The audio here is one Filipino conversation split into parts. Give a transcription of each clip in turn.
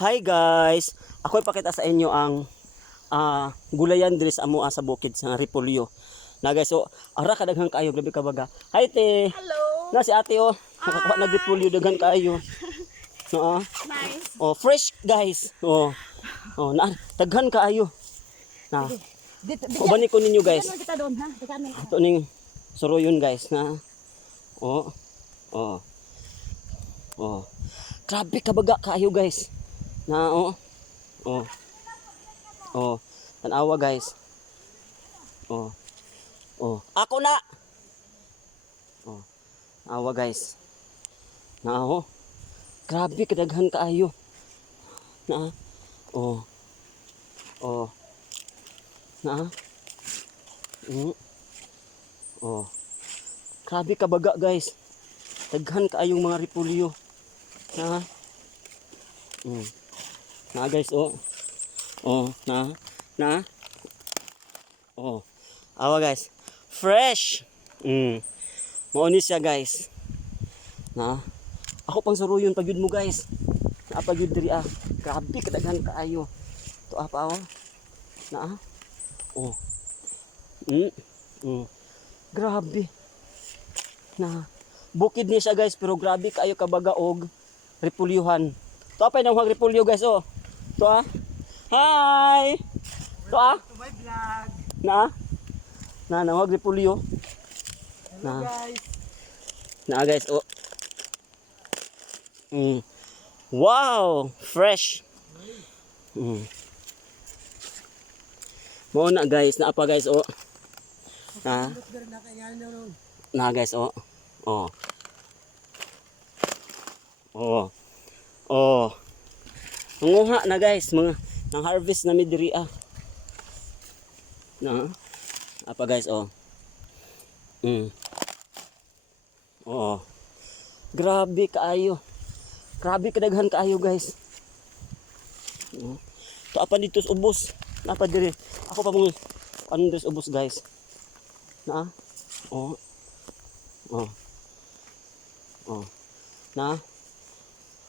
Hi guys! Ako ipakita sa inyo ang ah, gulayan diri sa amo ah, sa bukid sa repolyo. Na guys, so ara kadaghang kayo grabe ka baga. Hi te. Hello. Na si ate oh. Nakakuha na repolyo daghan kayo. No, ah. Nice. oh, fresh guys. Oh. Oh, na daghan kaayo. Na. Ubani ko ninyo guys. Ito ning suruyon guys na. Oh. Oh. Oh. Grabe kabaga kayo guys. Na oh. Oh. Oh. Tanawa guys. Oh. Oh. Ako na. Oh. Awa guys. Na oh. Grabe kadaghan kaayo. Na. Oh. Oh. Na. Mm. Oh. Grabe kabaga guys. Daghan kaayong mga repolyo. Na. Mm. Na guys oh. Oh, na. Na. Oh. Awa guys. Fresh. Mm. Mao ni siya guys. Na. Ako pang suruyon pagyud mo guys. Na pagyud diri ah. Grabe kadaghan kaayo. To apa oh. Na. ah. Oh. Mm. Mm. Grabe. Na bukid ni siya guys pero grabe kayo kabaga og repulyuhan. To pa nang repulyo guys oh. To ah. Hi. To ah. to my vlog. Na. Na na wag repulyo. Hello Na. guys. Na guys oh. Mm. Wow, fresh. Mm. Mo na guys, na pa guys oh. Na. Na guys, oh. Oh. Oh. Oh. Nanguha na guys, mga nang harvest na midiri ah. Na. Apa guys, oh. Mm. Oh. Grabe kaayo. Grabe kadaghan kaayo guys. Oh. To apa dito ubos. Napa diri. Ako pa mong diri sa ubos guys. Na. Oh. Oh. Oh. Na.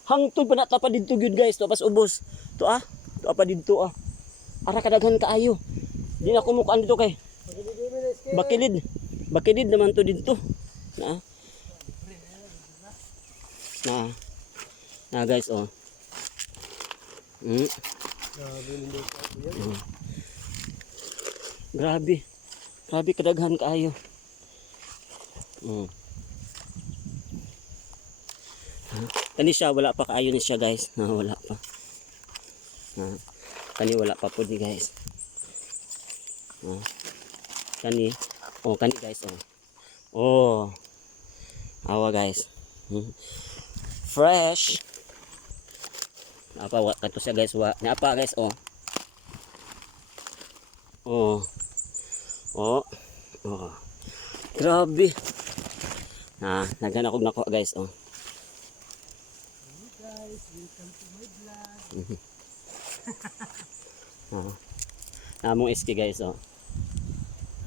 Hangtod pa nata pa didto gyud guys, to pas ubos. To ah. To pa didto ah. Ara kadaghan kaayo. Di na ko mukaan dito kay Bakilid. Bakilid naman to dito. Na. Na. Na guys oh. Mm. Grabe. Grabe kadaghan kaayo. Mm. Kani siya wala pa kaayo ni siya guys. Na wala pa. Na. Kani wala pa pud ni guys. Na. Kani oh kani guys oh. Oh. Awa guys. Hmm. Fresh. Apa wa kato siya guys wa. Napa guys oh. Oh. Oh. Oh. Grabe. Na, naghan ako nako guys oh. Guys, welcome to my vlog. Ah. Namong iski guys oh.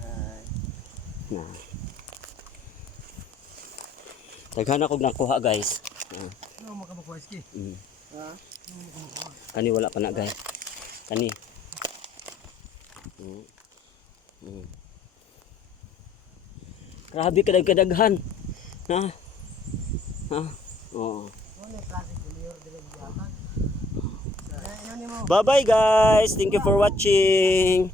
Hi. Na. Daghan ako nakuha guys. Ano mo kamakuha ski? Mm. Ha? Kamakuha? Kani wala pa na guys. Kani. Mm. Mm. Grabe kadag kadaghan. Na. Ha? Oo. Ano Bye bye guys. Thank you for watching.